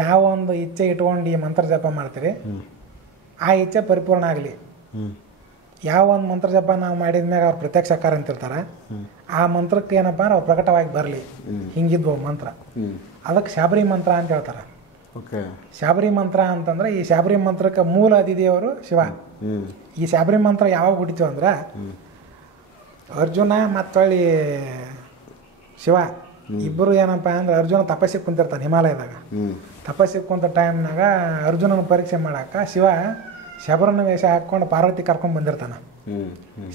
ಯಾವ ಒಂದು ಇಚ್ಛೆ ಇಟ್ಕೊಂಡು ಈ ಮಂತ್ರ ಜಪ ಮಾಡ್ತೀರಿ ಆ ಇಚ್ಛೆ ಪರಿಪೂರ್ಣ ಆಗಲಿ. ಯಾವ ಒಂದು ಮಂತ್ರ ಜಪ ನಾವು ಮಾಡಿದ ಮ್ಯಾಗ ಅವ್ರು ಪ್ರತ್ಯಕ್ಷಕಾರ ಅಂತಿರ್ತಾರೆ, ಆ ಮಂತ್ರಕ್ಕೆ ಏನಪ್ಪ ಅಂದ್ರೆ ಅವ್ರು ಪ್ರಕಟವಾಗಿ ಬರಲಿ. ಹಿಂಗಿದ್ವು ಮಂತ್ರ. ಅದಕ್ಕೆ ಶಾಬರಿ ಮಂತ್ರ ಅಂತ ಹೇಳ್ತಾರೆ. ಶಾಬರಿ ಮಂತ್ರ ಅಂತಂದ್ರೆ, ಈ ಶಾಬರಿ ಮಂತ್ರಕ್ಕೆ ಮೂಲ ಅತಿಥಿಯವರು ಶಿವ. ಈ ಶಾಬರಿ ಮಂತ್ರ ಯಾವಾಗ ಹುಟ್ಟಿತು ಅಂದ್ರೆ, ಅರ್ಜುನ ಮತ್ತೊಳ್ಳಿ ಶಿವ ಇಬ್ಬರು ಏನಪ್ಪ ಅಂದ್ರೆ, ಅರ್ಜುನ ತಪಸ್ಸಿಗೆ ಕುಂತಿರ್ತಾನೆ ಹಿಮಾಲಯದಾಗ. ತಪಸ್ಸಿಗೆ ಕುಂತ ಟೈಮ್ನಾಗ ಅರ್ಜುನನ ಪರೀಕ್ಷೆ ಮಾಡಾಕ ಶಿವ ಶಬರನ ವೇಷ ಹಾಕ್ಕೊಂಡು ಪಾರ್ವತಿ ಕರ್ಕೊಂಡು ಬಂದಿರ್ತಾನೆ.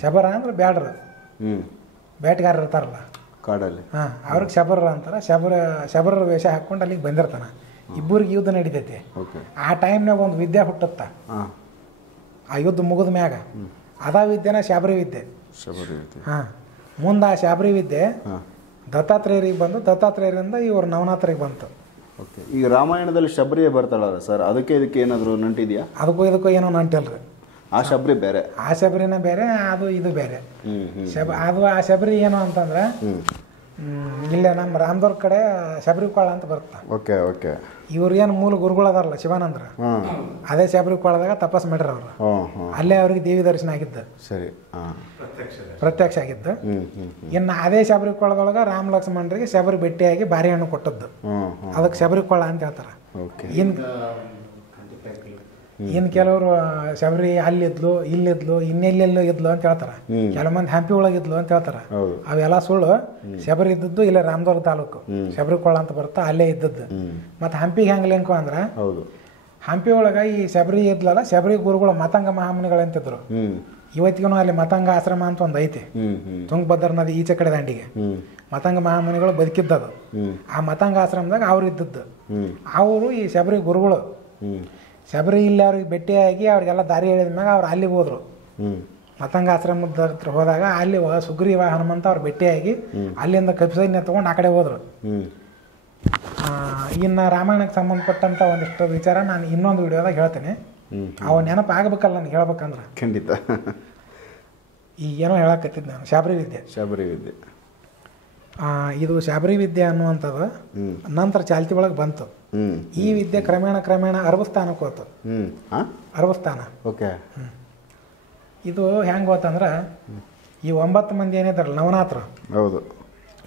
ಶಬರ ಅಂದ್ರೆ ಬ್ಯಾಡ್ರು, ಬೇಟೆಗಾರರು ಇರ್ತಾರಲ್ಲ ಕಾಡಲ್ಲಿ, ಹಾಂ, ಅವ್ರಿಗೆ ಶಬರ ಅಂತಾರೆ. ಶಬರ ವೇಷ ಹಾಕ್ಕೊಂಡು ಅಲ್ಲಿಗೆ ಬಂದಿರ್ತಾನೆ. ಇಬ್ಬರಿಗೆ ಯುದ್ಧ ನಡೀತೈತಿ. ಆ ಟೈಮ್ನಾಗ ಒಂದು ವಿದ್ಯೆ ಹುಟ್ಟುತ್ತ. ಆ ಯುದ್ಧ ಮುಗಿದ ಮ್ಯಾಗ ಅದ ವಿದ್ಯೆನ ಶಾಬರಿ ವಿದ್ಯೆ. ಹಾಂ, ಮುಂದೆ ಆ ಶಾಬರಿ ವಿದ್ಯೆ ದತ್ತಾತ್ರೇಯರಿಗೆ ಬಂದು, ದತ್ತಾತ್ರೇಯರಿಂದ ಇವರು ನವನಾಥರಿಗೆ ಬಂತು. ಈಗ ರಾಮಾಯಣದಲ್ಲಿ ಶಬರಿಯೇ ಬರ್ತಾಳಲ್ಲ ಸರ್, ಅದಕ್ಕೆ ಇದಕ್ಕೆ ಏನಾದರೂ ನಂಟಿದೆಯಾ? ಅದಕ್ಕೂ ಇದಕ್ಕೂ ಏನೋ ನಂಟಿಲ್ರಿ. ಆ ಶಬರಿ ಬೇರೆ, ಆ ಶಬರಿನ ಬೇರೆ, ಅದು ಇದು ಬೇರೆ. ಅದು ಆ ಶಬರಿ ಏನು ಅಂತಂದ್ರೆ, ಇಲ್ಲೇ ನಮ್ಮ ರಾಮದವ್ರ ಕಡೆ ಶಬರಿ ಕೊಳ ಅಂತ ಬರುತ್ತೆ. Okay okay. ಇವ್ರು ಏನು ಮೂಲ ಗುರುಗಳು ಅದಾರಲ್ಲ ಶಿವಾನಂದ್ರ, ಅದೇ ಶಬರಿ ಕೊಳದಾಗ ತಪಸ್ ಮಾಡ್ಯಾರ ಅವರು. ಅಲ್ಲೇ ಅವ್ರಿಗೆ ದೇವಿ ದರ್ಶನ ಆಗಿದ್ದು. ಸರಿ, ಪ್ರತ್ಯಕ್ಷ ಆಗಿದ್ದು. ಇನ್ನು ಅದೇ ಶಬರಿ ಕೊಳದೊಳಗೆ ರಾಮ ಲಕ್ಷ್ಮಣರಿಗೆ ಶಬರಿ ಭೇಟಿಯಾಗಿ ಬಾರಿ ಹಣ್ಣು ಕೊಟ್ಟದ್ದು. ಅದಕ್ಕೆ ಶಬರಿ ಕೊಳ ಅಂತ ಹೇಳ್ತಾರೆ. ಇನ್ನು ಕೆಲವರು ಶಬರಿ ಅಲ್ಲಿದ್ಲು, ಇಲ್ಲಿದ್ಲು, ಇನ್ನೆಲ್ಲೆಲ್ಲೋ ಇದ್ಲು ಅಂತ ಹೇಳ್ತಾರೆ. ಕೆಲವು ಮಂದಿ ಹಂಪಿ ಒಳಗಿದ್ಲು ಅಂತ ಹೇಳ್ತಾರೆ. ಅವೆಲ್ಲ ಸುಳ್ಳು. ಶಬರಿ ಇದ್ದದ್ದು ಇಲ್ಲೇ ರಾಮದುರ್ಗ ತಾಲೂಕು ಶಬರಿ ಕೊಳ ಅಂತ ಬರುತ್ತೆ, ಅಲ್ಲೇ ಇದ್ದದ್ದು. ಮತ್ತು ಹಂಪಿಗೆ ಹೆಂಗೆ ಲಿಂಕು ಅಂದ್ರೆ, ಹಂಪಿ ಒಳಗೆ ಈ ಶಬರಿ ಇದ್ಲಲ್ಲ, ಶಬರಿ ಗುರುಗಳು ಮತಂಗ ಮಹಾಮುನಿಗಳಂತಿದ್ರು. ಇವತ್ತಿಗೂ ಅಲ್ಲಿ ಮತಂಗ ಆಶ್ರಮ ಅಂತ ಒಂದು ಐತಿ, ತುಂಗಭದ್ರಾ ನದಿ ಈಚೆ ಕಡೆ ದಂಡಿಗೆ. ಮತಂಗ ಮಹಾಮುನಿಗಳು ಬದುಕಿದ್ದದು. ಆ ಮತಂಗ ಆಶ್ರಮದಾಗ ಅವ್ರು ಇದ್ದದ್ದು. ಅವರು ಈ ಶಬರಿ ಗುರುಗಳು. ಶಬರಿ ಇಲ್ಲಿ ಅವ್ರಿಗೆ ಭೇಟಿಯಾಗಿ ಅವ್ರಿಗೆಲ್ಲ ದಾರಿ ಹೇಳಿದ ಮ್ಯಾಗ ಅವ್ರು ಅಲ್ಲಿಗೆ ಹೋದ್ರು. ಮತಂಗ ಆಶ್ರಮದ ಹತ್ರ ಹೋದಾಗ ಅಲ್ಲಿ ಸುಗ್ರೀವ ಹನುಮಂತ ಅವ್ರು ಭೇಟಿಯಾಗಿ ಅಲ್ಲಿಂದ ಕಪಿಸೈನ್ಯ ತೊಗೊಂಡು ಆ ಕಡೆ ಹೋದ್ರು. ಇನ್ನು ರಾಮಾಯಣಕ್ಕೆ ಸಂಬಂಧಪಟ್ಟಂಥ ಒಂದಿಷ್ಟು ವಿಚಾರ ನಾನು ಇನ್ನೊಂದು ವಿಡಿಯೋದಾಗ ಹೇಳ್ತೇನೆ. ಅವ ನೆನಪು ಆಗ್ಬೇಕಲ್ಲ ನನಗೆ ಹೇಳ್ಬೇಕಂದ್ರೆ. ಖಂಡಿತ. ಈಗ ಏನೋ ಹೇಳಕತ್ತಿದ್ದು ನಾನು, ಶಾಬರಿ ವಿದ್ಯೆ. ಇದು ಶಾಬರಿ ವಿದ್ಯೆ ಅನ್ನುವಂಥದ್ದು ನಂತರ ಚಾಲ್ತಿ ಒಳಗೆ ಬಂತು. ಈ ವಿದ್ಯೆ ಕ್ರಮೇಣ ಅರವಸ್ಥಾನಕ್ಕೆ ಹೋತು. ಅರವಸ್ಥಾನ. ಇದು ಹೆಂಗೆ ಹೋತಂದ್ರೆ, ಈ 9 ಮಂದಿ ಏನಿದ್ರಲ್ಲ ನವನಾಥರು,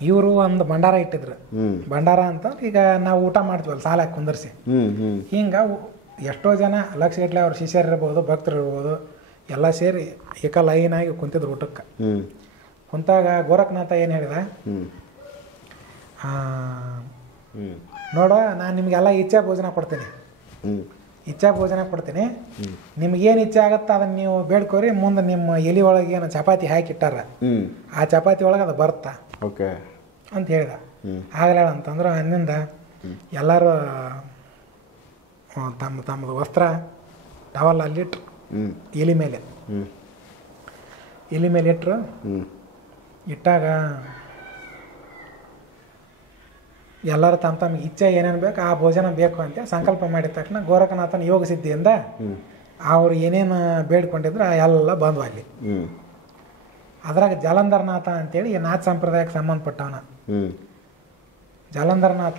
ಇವರು ಒಂದು ಭಂಡಾರ ಇಟ್ಟಿದ್ರು. ಭಂಡಾರ ಅಂತ ಈಗ ನಾವು ಊಟ ಮಾಡ್ತೀವಲ್ಲ ಸಾಲ ಹಾಕಿ ಕುಂದರ್ಸಿ, ಹಿಂಗೆ ಎಷ್ಟೋ ಜನ ಲಕ್ಷಗಟ್ಟಲೆ ಅವ್ರ ಶಿಷ್ಯರಿರ್ಬೋದು, ಭಕ್ತರು ಇರ್ಬೋದು, ಎಲ್ಲ ಸೇರಿ ಏಕ ಲೈನಾಗಿ ಕುಂತಿದ್ರು ಊಟಕ್ಕೆ. ಕುಂತಾಗ ಗೋರಖನಾಥ ಏನು ಹೇಳಿದ, ನೋಡು ನಾನು ನಿಮಗೆಲ್ಲ ಇಚ್ಛಾ ಭೋಜನ ಕೊಡ್ತೀನಿ, ಇಚ್ಛಾ ಭೋಜನ ಕೊಡ್ತೀನಿ. ನಿಮ್ಗೇನು ಇಚ್ಛೆ ಆಗತ್ತ ಅದನ್ನು ನೀವು ಬೇಡ್ಕೋರಿ. ಮುಂದೆ ನಿಮ್ಮ ಎಲೆ ಒಳಗೆ ಏನು ಚಪಾತಿ ಹಾಕಿಟ್ಟಾರ, ಆ ಚಪಾತಿ ಒಳಗೆ ಅದು ಬರುತ್ತಾ ಅಂತ ಹೇಳಿದ. ಆಗಲ್ಲ ಅಂತಂದ್ರೆ ಅನ್ನಿಂದ ಎಲ್ಲರೂ ತಮ್ಮದು ವಸ್ತ್ರ ಟವಲ್ ಅಲ್ಲಿಟ್ರು, ಎಲೆ ಮೇಲೆ ಇಟ್ಟರು. ಇಟ್ಟಾಗ ಎಲ್ಲರೂ ತಮ್ಮ ಇಚ್ಛೆ ಏನೇನು ಬೇಕು ಆ ಭೋಜನ ಬೇಕು ಅಂತ ಸಂಕಲ್ಪ ಮಾಡಿದ ತಕ್ಷಣ ಗೋರಖನಾಥನ ಯೋಗ ಸಿದ್ಧಿಯಿಂದ ಅವ್ರು ಏನೇನು ಬೇಡ್ಕೊಂಡಿದ್ರು ಎಲ್ಲ ಬಂದ್ವು ಅಲ್ಲಿ. ಅದ್ರಾಗ ಜಲಂಧರನಾಥ ಅಂತೇಳಿ ನಾಥ ಸಂಪ್ರದಾಯಕ್ಕೆ ಸಂಬಂಧಪಟ್ಟವನ. ಜಲಂಧರನಾಥ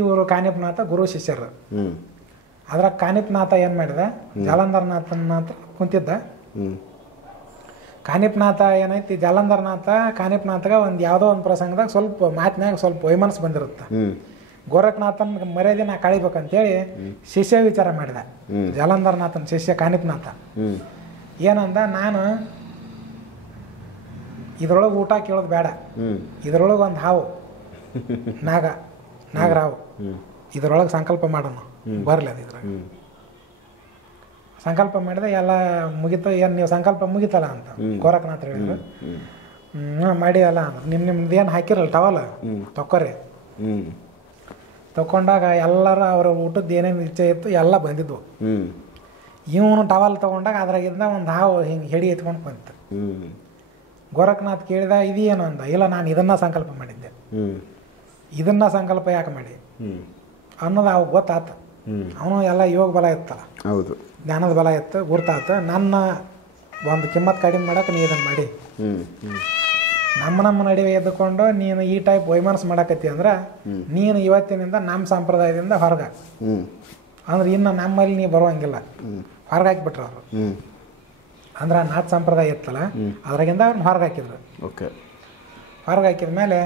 ಇವರು ಕಾನಿಪನಾಥ ಗುರು ಶಿಷ್ಯರು. ಅದ್ರಾಗ ಕಾನಿಪನಾಥ ಏನು ಮಾಡಿದ, ಜಲಂಧರನಾಥನ ಕುಂತಿದ್ದ. ಕಾನಿಪನಾಥ ಏನೈತಿ, ಜಲಂಧರನಾಥ ಕಾನಿಪನಾಥಗ ಒಂದು ಯಾವುದೋ ಒಂದು ಪ್ರಸಂಗದಾಗ ಸ್ವಲ್ಪ ಮಾತಿನಾಗ ಸ್ವಲ್ಪ ವೈಮನಸ್ಸು ಬಂದಿರುತ್ತೆ. ಗೋರಖನಾಥನ ಮರ್ಯಾದೆ ನಾ ಕಳಿಬೇಕಂತೇಳಿ ಶಿಷ್ಯ ವಿಚಾರ ಮಾಡಿದ. ಜಲಂಧರನಾಥನ ಶಿಷ್ಯ ಕಾನಿಪನಾಥ ಏನಂದ, ನಾನು ಇದ್ರೊಳಗೆ ಊಟ ಕೇಳೋದು ಬೇಡ, ಇದ್ರೊಳಗೆ ಒಂದು ಹಾವು ನಾಗರಾವು, ಇದ್ರೊಳಗೆ ಸಂಕಲ್ಪ ಮಾಡೋಣ ಬರಲಿ. ಅದು ಇದ್ರಾಗ ಸಂಕಲ್ಪ ಮಾಡಿದೆ, ಎಲ್ಲ ಮುಗಿತು. ಏನು ನೀವು ಸಂಕಲ್ಪ ಮುಗಿತಲ್ಲ ಅಂತ ಗೋರಖನಾಥ ಹೇಳಿದ್ರು. ಮಾಡಿ ಅಲ್ಲ ಅಂದ್ರೆ ನಿಮ್ದು ಏನು ಹಾಕಿರಲ್ಲ ಟವಲ್ ತಕ್ಕೊರಿ. ತಗೊಂಡಾಗ ಎಲ್ಲರೂ ಅವ್ರ ಊಟದ್ದು ಏನೇನು ಇಚ್ಛೆ ಇತ್ತು ಎಲ್ಲ ಬಂದಿದ್ವು. ಇವನು ಟವಲ್ ತೊಗೊಂಡಾಗ ಅದ್ರಾಗಿಂದ ಒಂದು ಹಾವು ಹಿಂಗೆ ಹೆಡಿ ಎತ್ಕೊಂಡು ಬಂತು. ಗೋರಖನಾಥ್ ಕೇಳಿದ, ಇದೇನು ಅಂದ. ಇಲ್ಲ, ನಾನು ಇದನ್ನ ಸಂಕಲ್ಪ ಮಾಡಿದ್ದೆ. ಇದನ್ನ ಸಂಕಲ್ಪ ಯಾಕೆ ಮಾಡಿ ಹ್ಞೂ ಅನ್ನೋದು ಅವಾಗ ಗೊತ್ತಾತ. ಹ್ಞೂ ಅವನು ಎಲ್ಲ ಯೋಗ ಬಲ ಇತ್ತಲ್ಲ, ಹೌದು, ಜ್ಞಾನದ ಬಲ ಇತ್ತು, ಗುರ್ತಾತ. ನನ್ನ ಒಂದು ಕಿಮ್ಮತ್ತು ಕಡಿಮೆ ಮಾಡೋಕೆ ನೀ ಇದನ್ನು ಮಾಡಿ, ಹ್ಞೂ ಹ್ಞೂ ನಮ್ಮ ನಡುವೆ ಎದ್ದುಕೊಂಡು ನೀನು ಈ ಟೈಪ್ ವೈಮನಸ್ ಮಾಡಕತ್ತಿ ಅಂದ್ರೆ ನೀನು ಇವತ್ತಿನಿಂದ ನಮ್ಮ ಸಂಪ್ರದಾಯದಿಂದ ಹೊರಗೆ, ಹ್ಞೂ ಅಂದ್ರೆ ಇನ್ನು ನಮ್ಮಲ್ಲಿ ನೀ ಬರುವಂಗಿಲ್ಲ, ಹ್ಞೂ ಹೊರಗೆ ಹಾಕಿಬಿಟ್ರು ಅವರು. ಹ್ಞೂ ಅಂದ್ರೆ ನಾಥ ಸಂಪ್ರದಾಯ ಇತ್ತಲ್ಲ, ಅದ್ರಾಗಿಂದ ಅವ್ರನ್ನ ಹೊರಗೆ ಹಾಕಿದ್ರು. ಓಕೆ. ಹೊರಗೆ ಹಾಕಿದ ಮೇಲೆ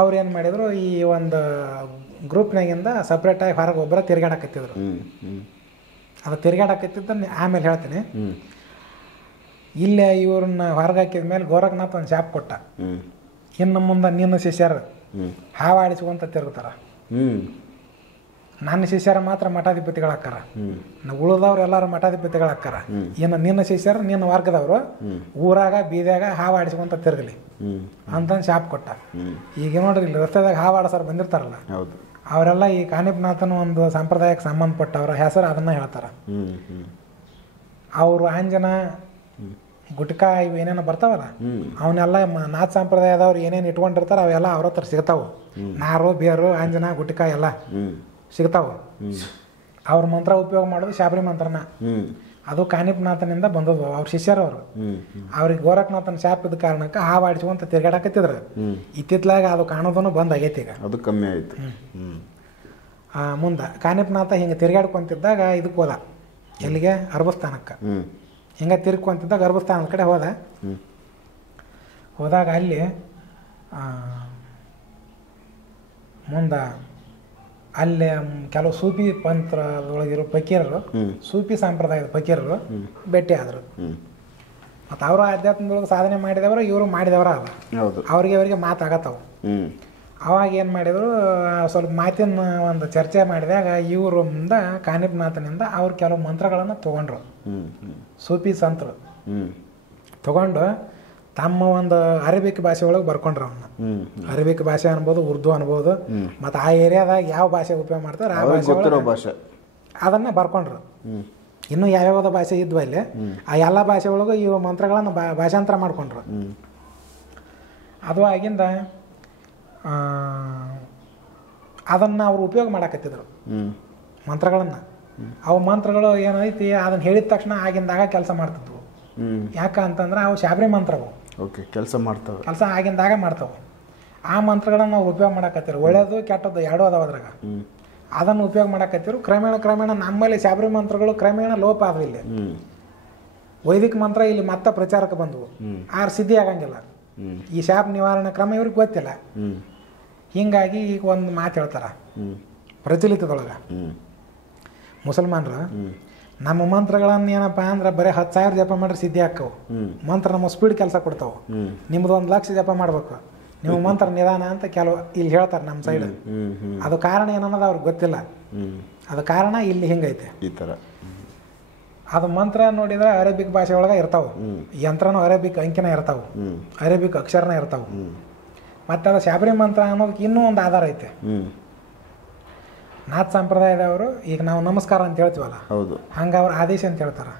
ಅವ್ರು ಏನು ಮಾಡಿದರು, ಈ ಒಂದು ಗ್ರೂಪ್ನಾಗಿಂದ ಸಪ್ರೇಟಾಗಿ ಹೊರಗೆ ಒಬ್ಬರ ತಿರ್ಗಾಡಕತ್ತಿದ್ರು. ಹ್ಞೂ ಹ್ಞೂ ಅದು ತಿರ್ಗಾಡಕತ್ತಿದ್ದ ಆಮೇಲೆ ಹೇಳ್ತೀನಿ. ಹ್ಞೂ ಇಲ್ಲೇ ಇವ್ರನ್ನ ಹೊರಗೆ ಹಾಕಿದ ಮೇಲೆ ಗೋರಖನಾಥ್ ಒಂದು ಶಾಪ್ ಕೊಟ್ಟ, ಹ್ಞೂ ಇನ್ನು ಮುಂದೆ ನಿನ್ನ ಶಿಷ್ಯರು ಹ್ಞೂ ಹಾವಾಡಿಸ್ಕೊಂತ ತಿರುಗ್ತಾರೆ, ಹ್ಞೂ ನನ್ನ ಶಿಷ್ಯರ ಮಾತ್ರ ಮಠಾಧಿಪತಿಗಳಾಕ್ಕಾರ, ಹ್ಞೂ ಉಳಿದವ್ರು ಎಲ್ಲರೂ ಮಠಾಧಿಪತಿಗಳಾಕ್ಕಾರ. ಇನ್ನು ನಿನ್ನ ಶಿಷ್ಯರು ನಿನ್ನ ವರ್ಗದವರು ಊರಾಗ ಬೀದ್ಯಾಗ ಹಾವಾಡಿಸ್ಕೊಂತ ತಿರುಗಲಿ ಹ್ಞೂ ಅಂತಂದು ಶಾಪ್ ಕೊಟ್ಟ. ಹ್ಞೂ ಈಗ ನೋಡ್ರಿ ಇಲ್ಲಿ ರಸ್ತೆದಾಗ ಹಾವಾಡಿಸೋರು ಬಂದಿರ್ತಾರಲ್ಲ, ಹೌದು, ಅವರೆಲ್ಲ ಈ ಕಾನಿಪನಾಥನ ಒಂದು ಸಂಪ್ರದಾಯಕ್ಕೆ ಸಂಬಂಧಪಟ್ಟವ್ರ ಹೆಸರು ಅದನ್ನ ಹೇಳ್ತಾರೆ. ಹ್ಞೂ ಹ್ಞೂ ಅವರು ಆಂಜನ ಗುಟ್ಕಾ ಇವು ಏನೇನೋ ಬರ್ತಾವಲ್ಲ, ಹ್ಞೂ ಅವನ್ನೆಲ್ಲ ನಾಥ ಸಂಪ್ರದಾಯದವ್ರು ಏನೇನು ಇಟ್ಕೊಂಡಿರ್ತಾರೆ ಅವೆಲ್ಲ ಅವ್ರ ಹತ್ರ ಸಿಗ್ತಾವೆ. ನಾರು ಬೇರು ಆಂಜನ ಗುಟ್ಕಾ ಎಲ್ಲ ಹ್ಞೂ ಸಿಗ್ತಾವೆ. ಅವ್ರ ಮಂತ್ರ ಉಪಯೋಗ ಮಾಡೋದು ಶಾಬರಿ ಮಂತ್ರನ. ಹ್ಞೂ ಅದು ಕಾನಿಪನಾಥನಿಂದ ಬಂದದ್ದು, ಅವ್ರ ಶಿಷ್ಯರವರು. ಹ್ಞೂ ಅವ್ರಿಗೆ ಗೋರಖನಾಥನ ಶಾಪ್ ಇದ್ದ ಕಾರಣಕ್ಕೆ ಹಾವಾಡಿಸ್ಕೊಂತ ತಿರ್ಗಾಡಕತ್ತಿದ್ರು. ಇತ್ತಿತ್ಲಾಗ ಅದು ಕಾಣೋದನ್ನು ಬಂದ್ ಆಗೈತಿ. ಈಗ ಅದು ಕಮ್ಮಿ ಆಯಿತು. ಹ್ಞೂ ಮುಂದೆ ಕಾನಿಪನಾಥ ಹಿಂಗೆ ತಿರ್ಗಾಡ್ಕೊಂತಿದ್ದಾಗ ಇದಕ್ಕೆ ಹೋದ, ಎಲ್ಲಿಗೆ ಅರ್ಬಸ್ಥಾನಕ್ಕೆ. ಹ್ಞೂ ಹಿಂಗೆ ತಿರ್ಕೊಂತಿದ್ದಾಗ ಗರ್ಭಸ್ಥಾನದ ಕಡೆ ಹೋದ. ಹೋದಾಗ ಅಲ್ಲಿ ಮುಂದೆ ಅಲ್ಲಿ ಕೆಲವು ಸೂಫಿ ಪಂತ್ರದೊಳಗಿರೋ ಫಕೀರರು, ಸೂಫಿ ಸಂಪ್ರದಾಯದ ಫಕೀರರು ಭೇಟಿ ಆದರು. ಮತ್ತು ಅವರು ಆಧ್ಯಾತ್ಮದೊಳಗೆ ಸಾಧನೆ ಮಾಡಿದವರು, ಇವರು ಮಾಡಿದವರ ಅಲ್ಲ, ಅವ್ರಿಗೆ ಮಾತಾಗತ್ತವು. ಅವಾಗ ಏನು ಮಾಡಿದರು, ಸ್ವಲ್ಪ ಮಾತಿನ ಒಂದು ಚರ್ಚೆ ಮಾಡಿದಾಗ ಇವರು ಮುಂದೆ ಕಾನಿಪನಾಥನಿಂದ ಅವ್ರು ಕೆಲವು ಮಂತ್ರಗಳನ್ನು ತೊಗೊಂಡ್ರು. ಸೂಫಿ ಸಂತರು ತೊಗೊಂಡು ತಮ್ಮ ಒಂದು ಅರೇಬಿಕ್ ಭಾಷೆ ಒಳಗೆ ಬರ್ಕೊಂಡ್ರು. ಅವನ್ನ ಅರೇಬಿಕ್ ಭಾಷೆ ಅನ್ಬೋದು, ಉರ್ದು ಅನ್ಬೋದು, ಮತ್ತು ಆ ಏರಿಯಾದಾಗ ಯಾವ ಭಾಷೆ ಉಪಯೋಗ ಮಾಡ್ತಾರೆ ಆ ಭಾಷೆ ಅದನ್ನ ಬರ್ಕೊಂಡ್ರು. ಇನ್ನೂ ಯಾವ್ಯಾವ ಭಾಷೆ ಇದ್ವು ಅಲ್ಲಿ, ಆ ಎಲ್ಲ ಭಾಷೆ ಒಳಗೂ ಇವು ಮಂತ್ರಗಳನ್ನು ಭಾಷಾಂತರ ಮಾಡ್ಕೊಂಡ್ರು. ಅದು ಆಗಿಂದ ಅದನ್ನು ಅವ್ರು ಉಪಯೋಗ ಮಾಡಕತ್ತಿದ್ರು ಮಂತ್ರಗಳನ್ನು. ಅವು ಮಂತ್ರಗಳು ಏನೈತಿ ಅದನ್ನು ಹೇಳಿದ ತಕ್ಷಣ ಆಗಿಂದಾಗ ಕೆಲಸ ಮಾಡ್ತಿದ್ವು. ಯಾಕಂತಂದ್ರೆ ಅವು ಶಾಬರಿ ಮಂತ್ರವು, ಕೆಲಸ ಆಗಿಂದಾಗ ಮಾಡ್ತಾವೆ. ಆ ಮಂತ್ರಗಳನ್ನು ಅವ್ರು ಉಪಯೋಗ ಮಾಡಕತ್ತಿರು. ಒಳ್ಳೇದು ಕೆಟ್ಟದ್ದು ಎರಡೂ ಅದಾವ ಅದ್ರಾಗ. ಅದನ್ನು ಉಪಯೋಗ ಮಾಡಕತ್ತಿರು. ಕ್ರಮೇಣ ನಮ್ಮಲ್ಲಿ ಶಾಬರಿ ಮಂತ್ರಗಳು ಕ್ರಮೇಣ ಲೋಪ ಆದವು. ಇಲ್ಲಿ ವೈದಿಕ ಮಂತ್ರ ಇಲ್ಲಿ ಮತ್ತೆ ಪ್ರಚಾರಕ್ಕೆ ಬಂದವು. ಆರು ಸಿದ್ಧಿ ಆಗಂಗಿಲ್ಲ. ಈ ಶಾಪ ನಿವಾರಣೆ ಕ್ರಮ ಇವ್ರಿಗೆ ಗೊತ್ತಿಲ್ಲ. ಹಿಂಗಾಗಿ ಈಗ ಒಂದು ಮಾತು ಹೇಳ್ತಾರ ಪ್ರಚಲಿತದೊಳಗೆ, ಮುಸಲ್ಮಾನರು ನಮ್ಮ ಮಂತ್ರಗಳನ್ನು ಏನಪ್ಪ ಅಂದ್ರೆ ಬರೀ 10,000 ಜಪ ಮಾಡ್ರೆ ಸಿದ್ಧಿ ಹಾಕವು. ಮಂತ್ರ ನಮ್ಮ ಸ್ಪೀಡ್ ಕೆಲಸ ಕೊಡ್ತಾವೆ. ನಿಮ್ದು 1,00,000 ಜಪ ಮಾಡ್ಬೇಕು, ನೀವು ಮಂತ್ರ ನಿಧಾನ ಅಂತ ಕೆಲವು ಇಲ್ಲಿ ಹೇಳ್ತಾರೆ ನಮ್ಮ ಸೈಡ್. ಅದು ಕಾರಣ ಏನನ್ನೋದು ಅವ್ರಿಗೆ ಗೊತ್ತಿಲ್ಲ. ಅದು ಕಾರಣ ಇಲ್ಲಿ ಹಿಂಗೈತೆ ಈ ಥರ. ಅದು ಮಂತ್ರ ನೋಡಿದ್ರೆ ಅರೇಬಿಕ್ ಭಾಷೆ ಒಳಗೆ ಇರ್ತಾವೆ. ಯಂತ್ರನೂ ಅರೇಬಿಕ್ ಅಂಕಿನ ಇರ್ತಾವೆ, ಅರೇಬಿಕ್ ಅಕ್ಷರನ ಇರ್ತಾವೆ. ಮತ್ತು ಅದು ಶಾಬರಿ ಮಂತ್ರ ಅನ್ನೋದಕ್ಕೆ ಇನ್ನೂ ಒಂದು ಆಧಾರ ಐತೆ. ನಾಥ ಸಂಪ್ರದಾಯದವರು ಈಗ ನಾವು ನಮಸ್ಕಾರ ಅಂತ ಹೇಳ್ತೀವಲ್ಲ, ಹಂಗೆ ಅವ್ರು ಆದೇಶ ಅಂತ ಹೇಳ್ತಾರೆ.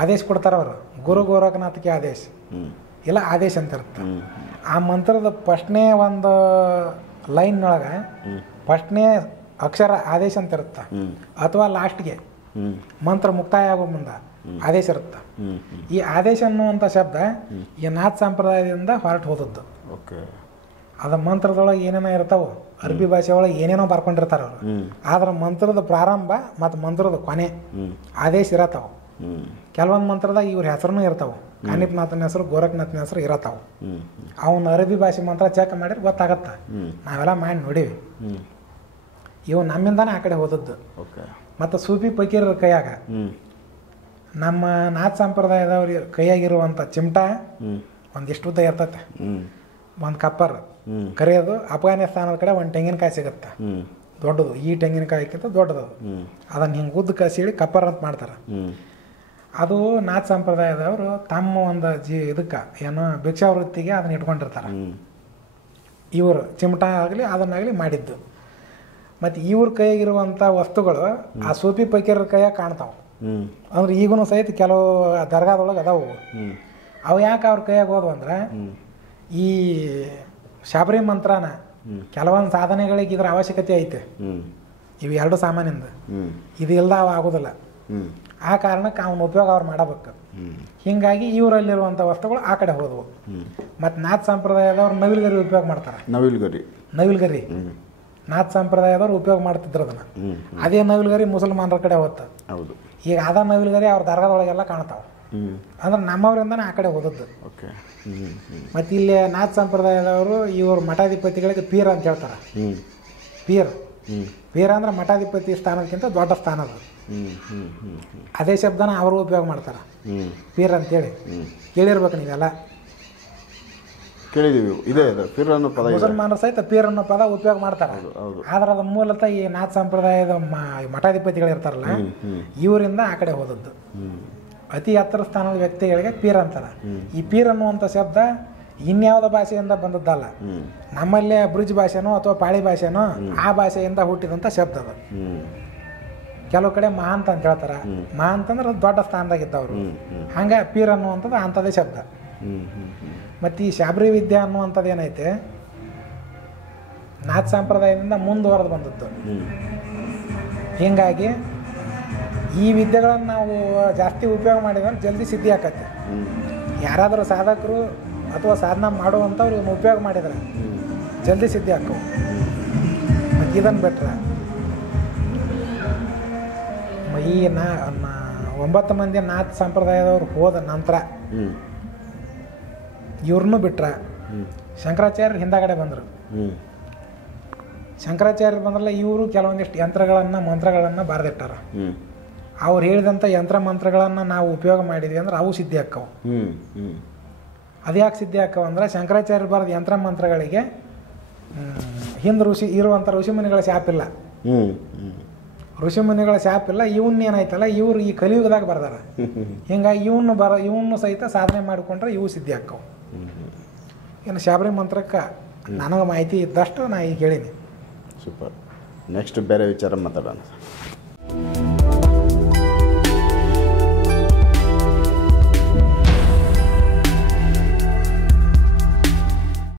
ಆದೇಶ ಕೊಡ್ತಾರೆ ಅವರು, ಗುರು ಗೋರಖನಾಥಕ್ಕೆ ಆದೇಶ ಇಲ್ಲ ಆದೇಶ ಅಂತ ಇರುತ್ತೆ. ಆ ಮಂತ್ರದ ಫಸ್ಟ್ನೇ ಒಂದು ಲೈನ್ನೊಳಗೆ ಫಸ್ಟ್ನೇ ಅಕ್ಷರ ಆದೇಶ ಅಂತ ಇರುತ್ತೆ, ಅಥವಾ ಲಾಸ್ಟ್ಗೆ ಮಂತ್ರ ಮುಕ್ತಾಯ ಆಗೋ ಮುಂದೆ ಆದೇಶ ಇರುತ್ತೆ. ಈ ಆದೇಶ ಅನ್ನುವಂಥ ಶಬ್ದ ಈ ನಾಥ ಸಂಪ್ರದಾಯದಿಂದ ಹೊರಟು ಹೋದದ್ದು. ಅದ ಮಂತ್ರದೊಳಗೆ ಏನೇನೋ ಇರ್ತಾವೆ, ಅರಬಿ ಭಾಷೆ ಒಳಗೆ ಏನೇನೋ ಬರ್ಕೊಂಡಿರ್ತಾರೆ ಅವರು. ಆದ್ರೆ ಮಂತ್ರದ ಪ್ರಾರಂಭ ಮತ್ತು ಮಂತ್ರದ ಕೊನೆ ಆದೇಶ ಇರತ್ತಾವ. ಕೆಲವೊಂದು ಮಂತ್ರದಾಗ ಇವ್ರ ಹೆಸರು ಇರ್ತಾವೆ, ಕಾನಿಪನಾಥನ ಹೆಸರು, ಗೋರಖನಾಥನ ಹೆಸರು ಇರತ್ತಾವ. ಅವನ ಅರಬಿ ಭಾಷೆ ಮಂತ್ರ ಚೆಕ್ ಮಾಡಿದ್ರೆ ಗೊತ್ತಾಗತ್ತ. ನಾವೆಲ್ಲ ಮಾಡಿ ನೋಡೀವಿ. ಇವು ನಮ್ಮಿಂದಾನೆ ಆ ಕಡೆ ಹೋದದ್ದು. ಮತ್ತು ಸೂಫಿ ಫಕೀರರ ಕೈಯಾಗ ನಮ್ಮ ನಾಥ ಸಂಪ್ರದಾಯದವ್ರ ಕೈಯಾಗಿರುವಂಥ ಚಿಮಟ ಒಂದಿಷ್ಟು ಉದ್ದ ಇರ್ತತೆ, ಒಂದು ಕಪ್ಪರ್ ಕರಿಯೋದು. ಅಫ್ಘಾನಿಸ್ತಾನದ ಕಡೆ ಒಂದು ತೆಂಗಿನಕಾಯಿ ಸಿಗುತ್ತೆ ದೊಡ್ಡದು, ಈ ತೆಂಗಿನಕಾಯಿಕ್ಕಿಂತ ದೊಡ್ಡದು. ಅದನ್ನು ಹಿಂಗೆ ಉದ್ದ ಕಸಿಡಿ ಕಪ್ಪರ್ ಅಂತ ಮಾಡ್ತಾರೆ. ಅದು ನಾಥ ಸಂಪ್ರದಾಯದವರು ತಮ್ಮ ಒಂದು ಇದಕ್ಕೆ ಏನು ಭಿಕ್ಷಾವೃತ್ತಿಗೆ ಅದನ್ನ ಇಟ್ಕೊಂಡಿರ್ತಾರೆ. ಇವರು ಚಿಮಟ ಆಗಲಿ ಅದನ್ನಾಗಲಿ ಮಾಡಿದ್ದು. ಮತ್ತು ಇವ್ರ ಕೈಯಾಗಿರುವಂಥ ವಸ್ತುಗಳು ಆ ಸೂಫಿ ಫಕೀರರ ಕೈಯಾಗ ಕಾಣ್ತಾವೆ. ಅಂದ್ರೆ ಈಗೂ ಸಹಿತ ಕೆಲವು ದರ್ಗಾದೊಳಗೆ ಅದಾವು. ಅವು ಯಾಕೆ ಅವ್ರ ಕೈಯಾಗ ಹೋದ್ವು ಅಂದ್ರೆ ಈ ಶಾಬರಿ ಮಂತ್ರನ ಕೆಲವೊಂದು ಸಾಧನೆಗಳಿಗೆ ಇದರ ಅವಶ್ಯಕತೆ ಐತೆ. ಇವು ಎರಡು ಸಾಮಾನ್ಯಂದು ಇದು ಇಲ್ದಾವ ಆಗೋದಿಲ್ಲ. ಆ ಕಾರಣಕ್ಕೆ ಅವನ ಉಪಯೋಗ ಅವ್ರು ಮಾಡಬೇಕು. ಹೀಗಾಗಿ ಇವರಲ್ಲಿರುವಂಥ ವಸ್ತುಗಳು ಆ ಕಡೆ ಹೋದವು. ಮತ್ತು ನಾಥ್ ಸಂಪ್ರದಾಯದವ್ರು ನವಿಲ್ಗರಿ ಉಪಯೋಗ ಮಾಡ್ತಾರೆ. ನವಿಲ್ಗರಿ ನಾಥ್ ಸಂಪ್ರದಾಯದವ್ರು ಉಪಯೋಗ ಮಾಡ್ತಿದ್ರು ಅದನ್ನು. ಅದೇ ನವಿಲ್ಗರಿ ಮುಸಲ್ಮಾನರ ಕಡೆ ಹೋಗ್ತದೆ. ಈಗ ಅದ ನವಿಲ್ಗರಿ ಅವ್ರ ದರ್ಗಾದೊಳಗೆಲ್ಲ ಕಾಣ್ತಾವೆ. ಅಂದ್ರೆ ನಮ್ಮವರಿಂದನೇ ಆ ಕಡೆ ಹೋದದ್ದು. ಮತ್ತು ಇಲ್ಲಿ ನಾಥ್ ಸಂಪ್ರದಾಯದವರು ಇವರು ಮಠಾಧಿಪತಿಗಳಿಗೆ ಪೀರ್ ಅಂತ ಹೇಳ್ತಾರೆ. ಪೀರ್ ಅಂದ್ರೆ ಮಠಾಧಿಪತಿ ಸ್ಥಾನಕ್ಕಿಂತ ದೊಡ್ಡ ಸ್ಥಾನ ಅದು. ಅದೇ ಶಬ್ದನ ಅವರು ಉಪಯೋಗ ಮಾಡ್ತಾರೆ, ಪೀರ್ ಅಂತೇಳಿ. ಕೇಳಿರ್ಬೇಕು ನೀವೆಲ್ಲ, ಕೇಳಿದೀವಿ. ಇದೆ ಪೀರ್ ಅನ್ನೋ ಪದ, ಮುಸಲ್ಮಾನರು ಸಹಿತ ಪೀರ್ ಅನ್ನೋ ಪದ ಉಪಯೋಗ ಮಾಡ್ತಾರೆ. ಆದ್ರೆ ಅದು ಮೂಲತಃ ಈ ನಾಥ್ ಸಂಪ್ರದಾಯದ ಮಠಾಧಿಪತಿಗಳು ಇರ್ತಾರಲ್ಲ, ಇವರಿಂದ ಆ ಕಡೆ ಹೋದದ್ದು. ಅತಿ ಎತ್ತರ ಸ್ಥಾನದ ವ್ಯಕ್ತಿಗಳಿಗೆ ಪೀರ್ ಅಂತಾರೆ. ಈ ಪೀರ್ ಅನ್ನುವಂಥ ಶಬ್ದ ಇನ್ಯಾವುದ ಭಾಷೆಯಿಂದ ಬಂದದ್ದಲ್ಲ. ನಮ್ಮಲ್ಲೇ ಬ್ರಿಜ್ ಭಾಷೆನೋ ಅಥವಾ ಪಾಳಿ ಭಾಷೆನೋ ಆ ಭಾಷೆಯಿಂದ ಹುಟ್ಟಿದಂಥ ಶಬ್ದ ಅದು. ಕೆಲವು ಕಡೆ ಮಹಾಂತ ಅಂತ ಹೇಳ್ತಾರೆ. ಮಹಾಂತ ಅಂದ್ರೆ ದೊಡ್ಡ ಸ್ಥಾನದಾಗಿದ್ದವರು. ಹಂಗೆ ಪೀರ್ ಅನ್ನುವಂಥದ್ದು ಅಂಥದ್ದೇ ಶಬ್ದ. ಮತ್ತು ಈ ಶಾಬ್ರಿ ವಿದ್ಯೆ ಅನ್ನುವಂಥದ್ದು ಏನೈತೆ, ನಾಥ್ ಸಂಪ್ರದಾಯದಿಂದ ಮುಂದುವರೆದು ಬಂದದ್ದು. ಹೀಗಾಗಿ ಈ ವಿದ್ಯೆಗಳನ್ನು ನಾವು ಜಾಸ್ತಿ ಉಪಯೋಗ ಮಾಡಿದ್ರೆ ಜಲ್ದಿ ಸಿದ್ಧಿ ಆಕತ್ತೆ. ಯಾರಾದರೂ ಸಾಧಕರು ಅಥವಾ ಸಾಧನ ಮಾಡುವಂಥವ್ರು ಇವನ್ನ ಉಪಯೋಗ ಮಾಡಿದ್ರೆ ಜಲ್ದಿ ಸಿದ್ಧಿ ಆಕ್ಕವು. ಮತ್ತು ಇದನ್ನು ಬಿಟ್ರೆ ಈ 9 ಮಂದಿ ನಾಥ್ ಸಂಪ್ರದಾಯದವ್ರು ಹೋದ ನಂತರ ಇವ್ರನ್ನೂ ಬಿಟ್ರೆ ಶಂಕರಾಚಾರ್ಯರು ಹಿಂದಗಡೆ ಬಂದರು. ಶಂಕರಾಚಾರ್ಯರು ಬಂದ್ರಲ್ಲ, ಇವರು ಕೆಲವೊಂದಿಷ್ಟು ಯಂತ್ರಗಳನ್ನು ಮಂತ್ರಗಳನ್ನು ಬರೆದಿಟ್ಟಾರ. ಅವ್ರು ಹೇಳಿದಂಥ ಯಂತ್ರ ಮಂತ್ರಗಳನ್ನು ನಾವು ಉಪಯೋಗ ಮಾಡಿದ್ವಿ ಅಂದ್ರೆ ಅವು ಸಿದ್ಧಿ ಆಕ್ಕವು. ಅದ್ಯಾಕೆ ಸಿದ್ಧಿ ಆಕ್ಕವು ಅಂದ್ರೆ ಶಂಕರಾಚಾರ್ಯರು ಬರೆದ ಯಂತ್ರ ಮಂತ್ರಗಳಿಗೆ ಹಿಂದೆ ಇರುವಂಥ ಋಷಿಮುನಿಗಳ ಶಾಪಿಲ್ಲ. ಋಷಿಮುನಿಗಳ ಶಾಪಿಲ್ಲ. ಇವನ್ನೇನಾಯ್ತಲ್ಲ, ಇವ್ರು ಈ ಕಲಿಯುಗದಾಗ ಬರ್ದಾರ. ಹಿಂಗಾಗಿ ಇವನು ಸಹಿತ ಸಾಧನೆ ಮಾಡಿಕೊಂಡ್ರೆ ಇವು ಸಿದ್ಧಿ ಆಕ್ಕವು. ಇನ್ನು ಶಾಬರಿ ಮಂತ್ರಕ್ಕೆ ನನಗೆ ಮಾಹಿತಿ ಇದ್ದಷ್ಟು ನಾ ಈಗ ಹೇಳೀನಿ. ಸೂಪರ್. ನೆಕ್ಸ್ಟ್ ಬೇರೆ ವಿಚಾರ ಮಾತಾಡೋಣ.